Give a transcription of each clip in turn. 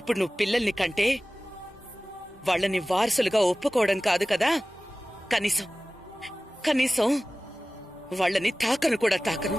ఇప్పుడు నువ్వు పిల్లల్ని కంటే వాళ్ళని వారసులుగా ఒప్పుకోవడం కాదు కదా. కనీసం కనీసం వాళ్ళని తాకను కూడా తాకను.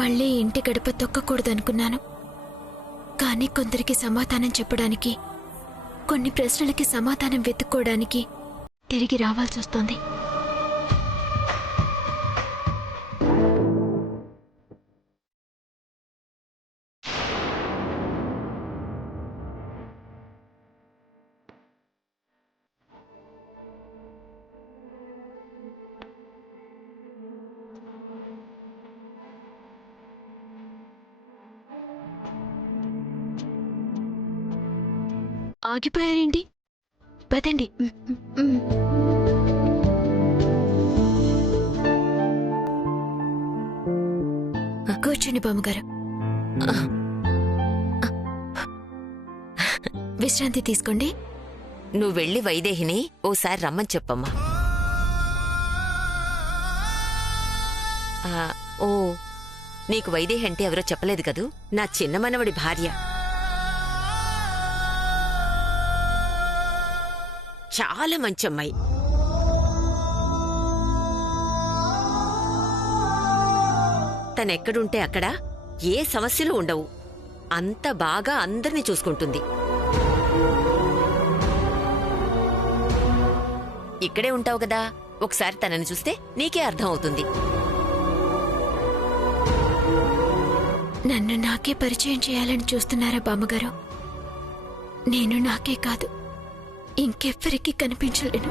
మళ్ళీ ఇంటి గడప తొక్కకూడదనుకున్నాను. కానీ కొందరికి సమాధానం చెప్పడానికి, కొన్ని ప్రశ్నలకి సమాధానం వెతుక్కోవడానికి తిరిగి రావాల్సొస్తోంది. ఆగిపోయారేంటి? పదండి. కూర్చోండి బామ్మగారు. విశ్రాంతి తీసుకోండి. నువ్వు వెళ్ళి వైదేహిని ఓసారి రమ్మని చెప్పమ్మా. ఓ, నీకు వైదేహి అంటే ఎవరో చెప్పలేదు కదూ? నా చిన్న మనవడి భార్య. చాలా మంచి అమ్మాయి. తనెక్కడుంటే అక్కడ ఏ సమస్యలు ఉండవు. అంత బాగా అందర్నీ చూసుకుంటుంది. ఇక్కడే ఉంటావు కదా, ఒకసారి తనని చూస్తే నీకే అర్థం అవుతుంది. నన్ను నాకే పరిచయం చేయాలని చూస్తున్నారా బామ్మగారు? నేను నాకే కాదు, ఇంకెవ్వరికీ కనిపించలేను.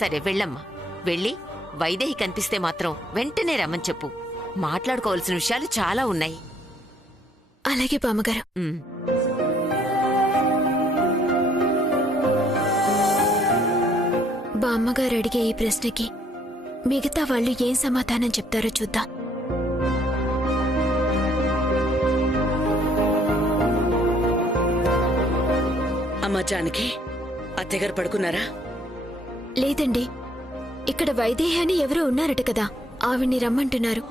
సరే వెళ్ళమ్మా. వెళ్ళి వైదేహి కనిపిస్తే మాత్రం వెంటనే రమ్మని చెప్పు. మాట్లాడుకోవాల్సిన విషయాలు చాలా ఉన్నాయి. అలాగే బామ్మగారు. బామ్మగారు అడిగే ఈ ప్రశ్నకి మిగతా వాళ్ళు ఏం సమాధానం చెప్తారో చూద్దాం. అమ్మా జానకి, అత్తగారు పడుకున్నారా? లేదండి, ఇక్కడ వైదేహి అని ఎవరో ఉన్నారట కదా, ఆవిడ్ని రమ్మంటున్నారు.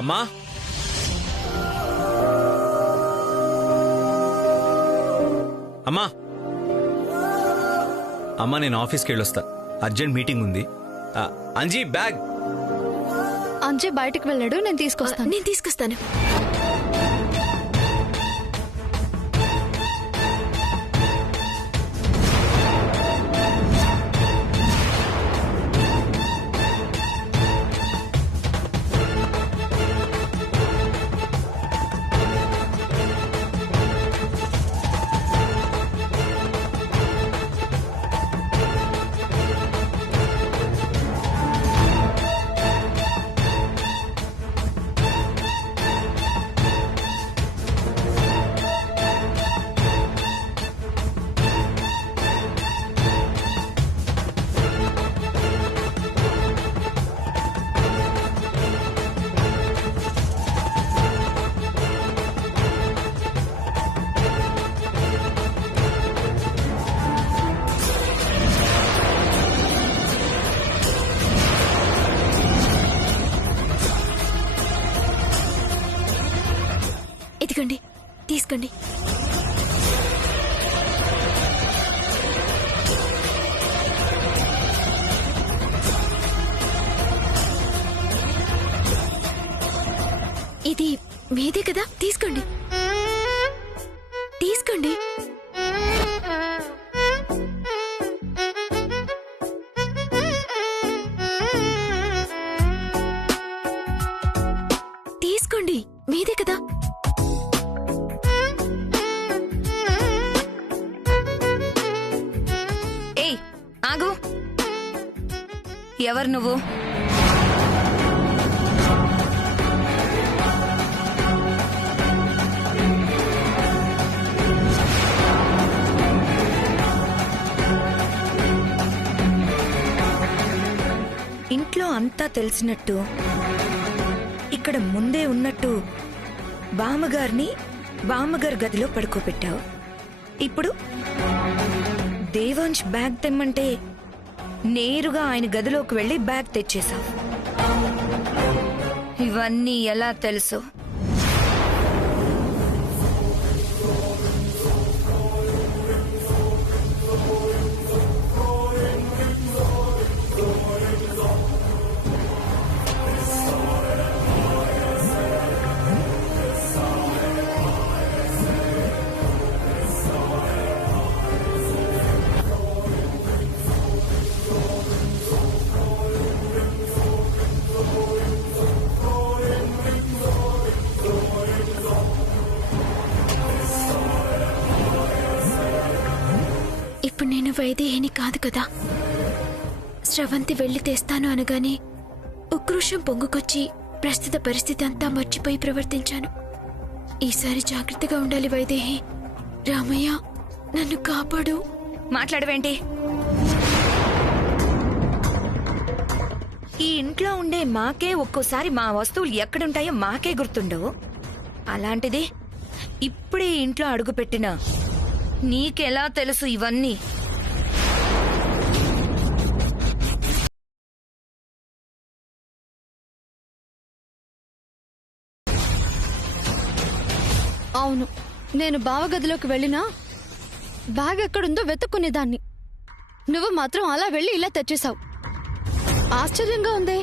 అమ్మా, అమ్మా, అమ్మా, నేను ఆఫీస్కి వెళ్ళొస్తా. అర్జెంట్ మీటింగ్ ఉంది. అంజీ బ్యాగ్. అంజీ బయటకు వెళ్ళాడు, నేను తీసుకొస్తాను. ఇదిగోండి, తీసుకోండి. ఇది మీదే కదా, తీసుకోండి. తీసుకోండి. ఆగు. ఎవరు నువ్వు? ఇంట్లో అంతా తెలిసినట్టు ఇక్కడ ముందే ఉన్నట్టు బామ్మగారిని బామ్మగారి గదిలో పడుకోబెట్టావు. ఇప్పుడు దేవాంశ్ బ్యాగ్ తెమ్మంటే నేరుగా ఆయన గదిలోకి వెళ్లి బ్యాగ్ తెచ్చేశావు. ఇవన్నీ ఎలా తెలుసు? ఇప్పుడు నేను వైదేహిని కాదు కదా. స్రవంతి వెళ్లి తెస్తాను అనగానే ఉక్రోషం పొంగుకొచ్చి ప్రస్తుత పరిస్థితి అంతా మర్చిపోయి ప్రవర్తించాను. ఈసారి జాగ్రత్తగా ఉండాలి వైదేహి. రామయ్య, నన్ను కాపాడు. మాట్లాడవేంటి? ఈ ఇంట్లో ఉండే మాకే ఒక్కోసారి మా వస్తువులు ఎక్కడుంటాయో మాకే గుర్తుండవు. అలాంటిది ఇప్పుడే ఇంట్లో అడుగుపెట్టినా నీకెలా తెలుసు ఇవన్నీ? అవును, నేను బావ గదిలోకి వెళ్ళినా బ్యాగ్ ఎక్కడుందో వెతుక్కునేదాన్ని. నువ్వు మాత్రం అలా వెళ్ళి ఇలా తెచ్చేశావు. ఆశ్చర్యంగా ఉందే.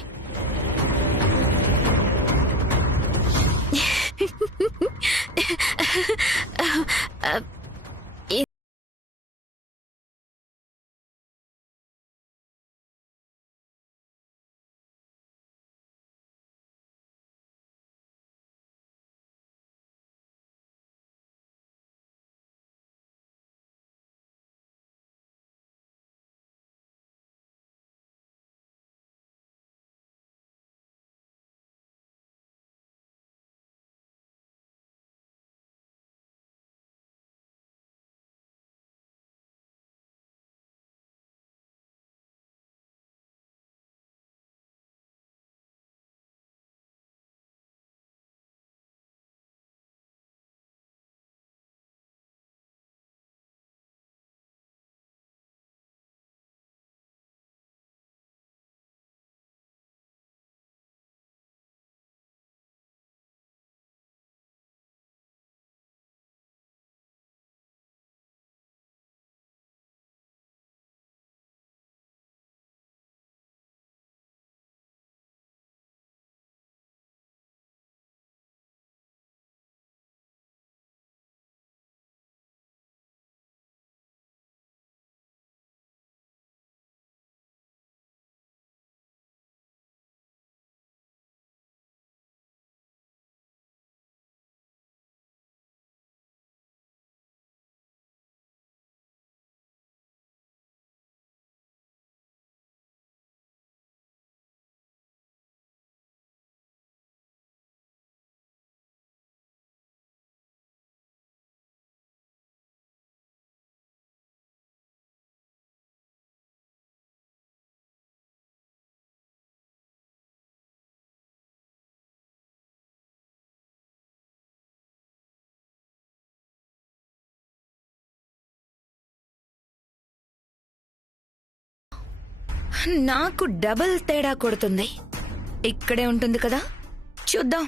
నాకు డబుల్ తేడా కొడుతుంది. ఇక్కడే ఉంటుంది కదా, చూద్దాం.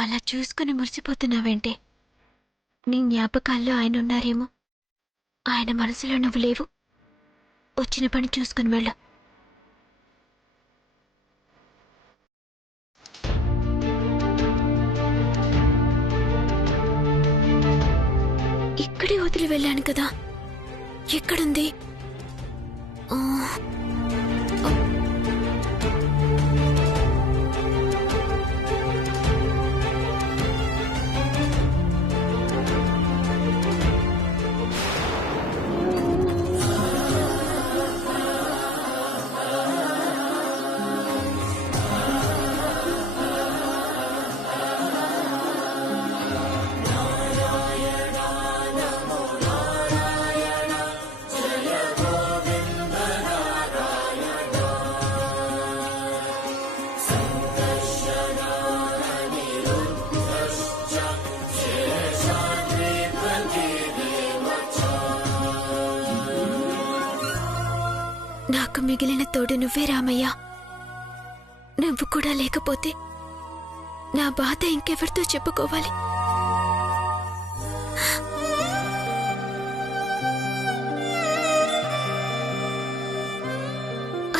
అలా చూసుకుని మురిసిపోతున్నావేంటే? నీ జ్ఞాపకాల్లో ఆయన ఉన్నారేమో. ఆయన మనసులో నువ్వు లేవు. వచ్చిన పని చూసుకుని వెళ్ళు. ఇక్కడే వదిలి వెళ్ళాను కదా, ఎక్కడుంది? ఆ, నాకు మిగిలిన తోడు నువ్వే రామయ్య. నువ్వు కూడా లేకపోతే నా బాధ ఇంకెవరితో చెప్పుకోవాలి?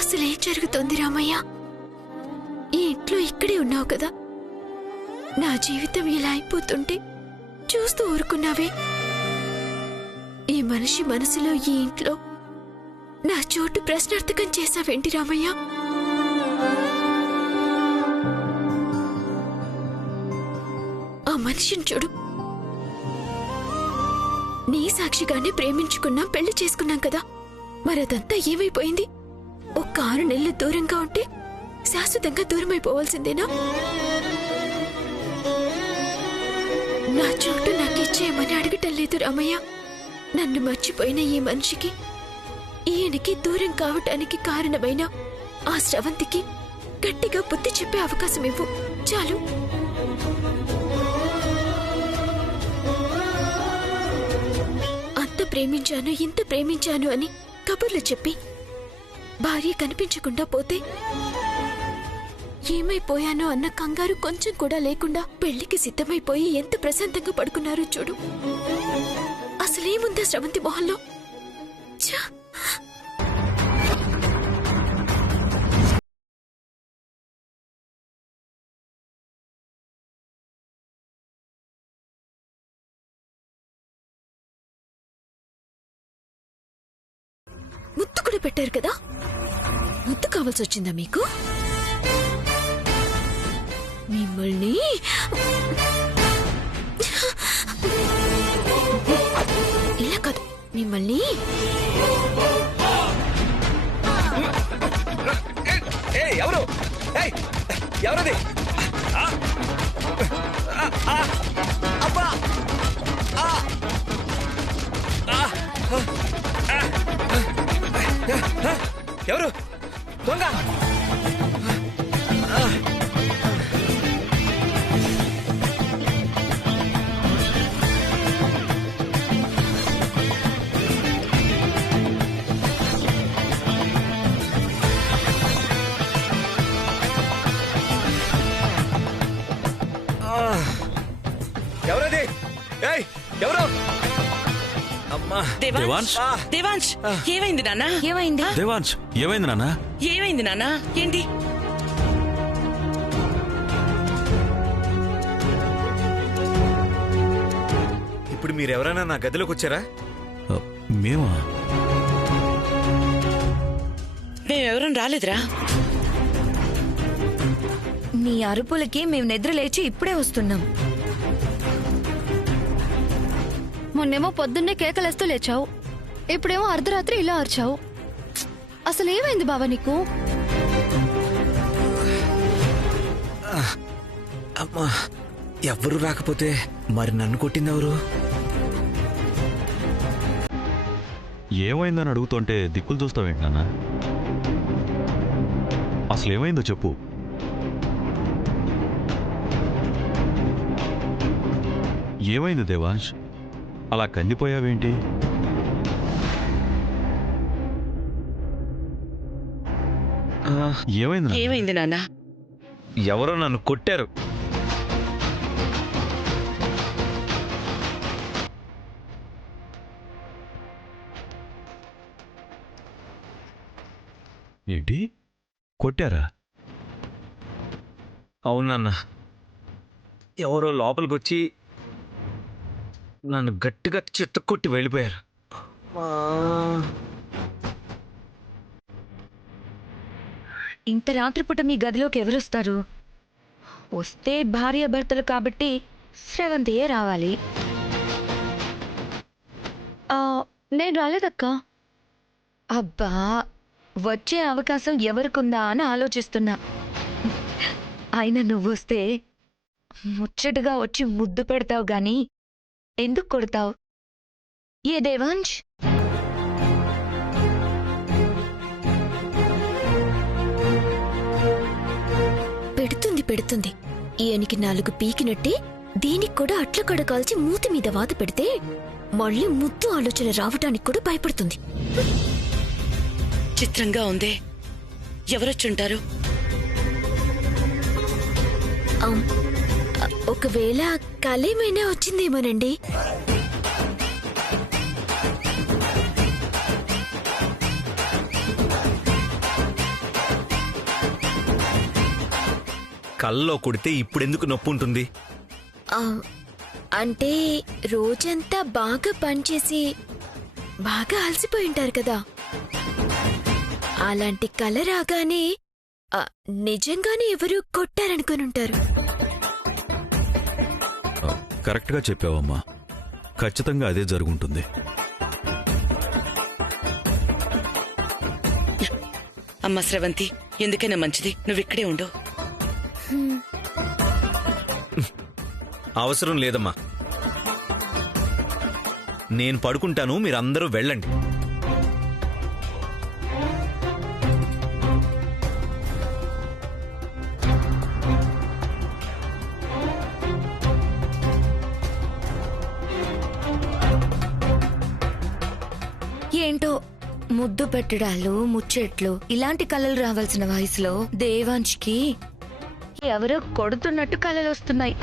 అసలేం జరుగుతోంది రామయ్య? ఈ ఇంట్లో ఇక్కడే ఉన్నావు కదా, నా జీవితం ఇలా అయిపోతుంటే చూస్తూ ఊరుకున్నావే. ఈ మనిషి మనసులో ఈ ఇంట్లో నా చోటు ప్రశ్నార్థకం చేశావేంటి రామయ్య? ఆ మనిషిని చూడు. నీ సాక్షిగానే ప్రేమించుకున్నాం, పెళ్లి చేసుకున్నాం కదా, మరదంతా ఏమైపోయింది? ఒక్క 6 నెలలు దూరంగా ఉంటే శాశ్వతంగా దూరమైపోవాల్సిందేనా? నా చోటు నాకిచ్చేయమని అడగటం లేదు రామయ్య. నన్ను మర్చిపోయిన ఈ మనిషికి, ఈయనకి దూరం కావటానికి కారణమైన ఆ స్రవంతికి గట్టిగా బుద్ధి చెప్పే అవకాశం ఇవ్వు చాలు. అంత ప్రేమించాను, ఇంత ప్రేమించాను అని కబుర్లు చెప్పి భార్య కనిపించకుండా పోతే ఏమైపోయానో అన్న కంగారు కొంచెం కూడా లేకుండా పెళ్లికి సిద్ధమైపోయి ఎంత ప్రశాంతంగా పడుకున్నారో చూడు. అసలేముందా స్రవంతి మొహంలో? ఛా! ముద్దు కూడా పెట్టారు కదా, ముద్దు కావాల్సి వచ్చిందా మీకు? మిమ్మల్ని ఇలా కాదు, మిమ్మల్ని ఎవరు? ఎవరది? అబ్బా! ఎవరు? దొంగ! ఎవరది? ఎవరు? అమ్మా! దేవాంశ్, దేవాంశ్, ఏమైంది నాన్న? ఏమైంది? దేవాంశ్, ఏమైంది నాన్న? ఏమైంది నాన్న? ఏంటి? ఇప్పుడు మీరెవరైనా నా గదిలోకి వచ్చారా? మేమా? మేమెవరం రాలేదురా. నీ అరుపులకి మేము నిద్ర లేచి ఇప్పుడే వస్తున్నాం. మొన్నేమో పొద్దున్నే కేకలేస్తూ లేచావు, ఇప్పుడేమో అర్ధరాత్రి ఇలా అరిచావు. అసలు ఏమైంది బావా నీకు? అమ్మా, ఎవ్వరు రాకపోతే మరి నన్ను కొట్టింది ఎవరు? ఏమైందని అడుగుతుంటే దిక్కులు చూస్తావేంటి నాన్న? అసలు ఏమైందో చెప్పు. ఏమైంది దేవాంశ్? అలా కందిపోయావేంటి? ఏమైంది? ఏమైంది నాన్న? ఎవరో నన్ను కొట్టారు. ఏంటి కొట్టారా? అవునన్నా, ఎవరో లోపలికి వచ్చి నన్ను గట్టిగా చిత్తకొట్టి వెళ్ళిపోయారు. ఇంత రాత్రిపూట మీ గదిలోకి ఎవరొస్తారు? వస్తే భార్య భర్తలు కాబట్టి శ్రవంతియే రావాలి. నేను రాలేదక్క. అబ్బా, వచ్చే అవకాశం ఎవరికుందా అని ఆలోచిస్తున్నా. అయినా నువ్వొస్తే ముచ్చటగా వచ్చి ముద్దు పెడతావు గాని ఎందుకు కొడతావు? ఏ దేవాంశ్, పెడుతుంది. ఈయనకి 4 పీకినట్టే దీనికి కూడా అట్ల కడకాల్చి మూతి మీద వాత పెడితే మళ్ళీ ముద్దు ఆలోచన రావటానికి కూడా భయపడుతుంది. చిత్రంగా ఉందే, ఎవరొచ్చుంటారు? ఒకవేళ కలేమైనా వచ్చిందేమోనండి. కల్లో కొడితే ఇప్పుడెందుకు నొప్పి ఉంటుంది? అంటే రోజంతా బాగా పనిచేసి బాగా అలసిపోయి ఉంటారు కదా, అలాంటి కల రాగానే నిజంగానే ఎవరు కొట్టారనుకుని ఉంటారు. కరెక్ట్గా చెప్పావమ్మా, ఖచ్చితంగా అదే జరుగుంటుంది. అమ్మ స్రవంతి, ఎందుకైనా మంచిది నువ్విక్కడే ఉండు. అవసరం లేదమ్మా, నేను పడుకుంటాను, మీరందరూ వెళ్ళండి. ఏంటో ముద్దు పెట్టడాలు, ముచ్చట్లు, ఇలాంటి కళలు రావాల్సిన వయసులో దేవాంశ్కి ఎవరో కొడుతున్నట్టు కళలు వస్తున్నాయి.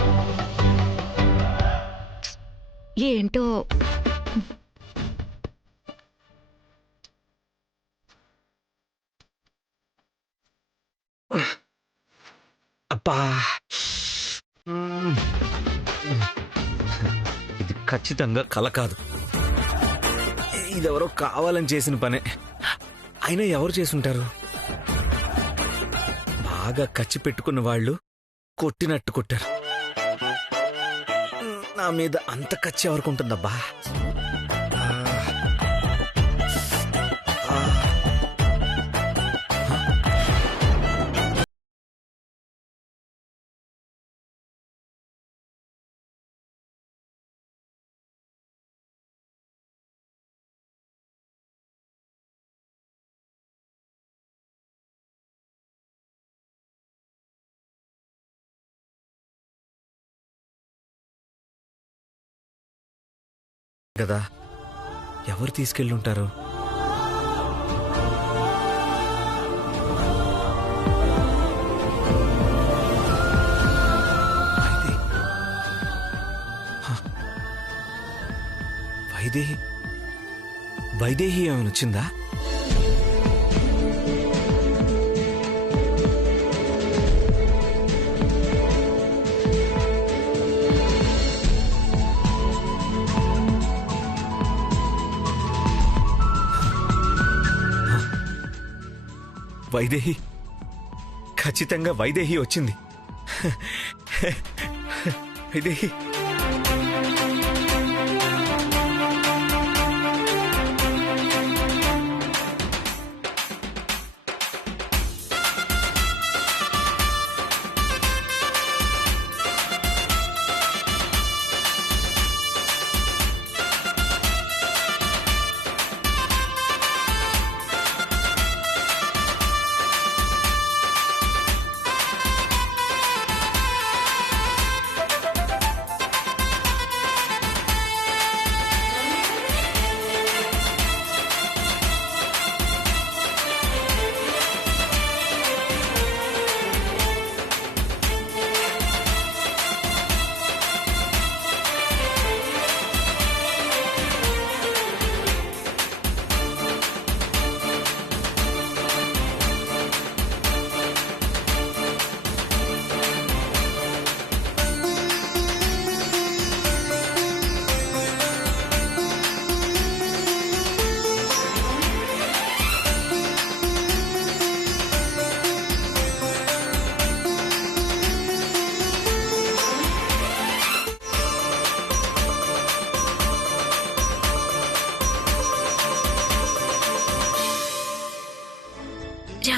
ఏంటో అబ్బా, ఇది ఖచ్చితంగా కల కాదు, ఇదెవరో కావాలని చేసిన పనే. అయినా ఎవరు చేసుంటారు? బాగా కచ్చి పెట్టుకున్న వాళ్ళు కొట్టినట్టు కొట్టారు. నా మీద అంత కచ్చి ఎవరికి ఉంటుందబ్బా? కదా, ఎవరు తీసుకెళ్ళుంటారు? వైదేహి ఏమైనా వచ్చిందా? వైదేహి, ఖచ్చితంగా వైదేహి వచ్చింది. వైదేహి,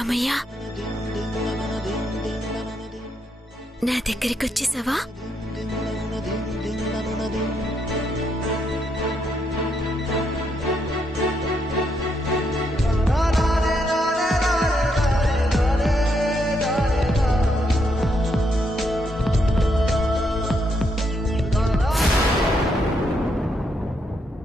రామయ్య నా దగ్గరికి వచ్చేసావా?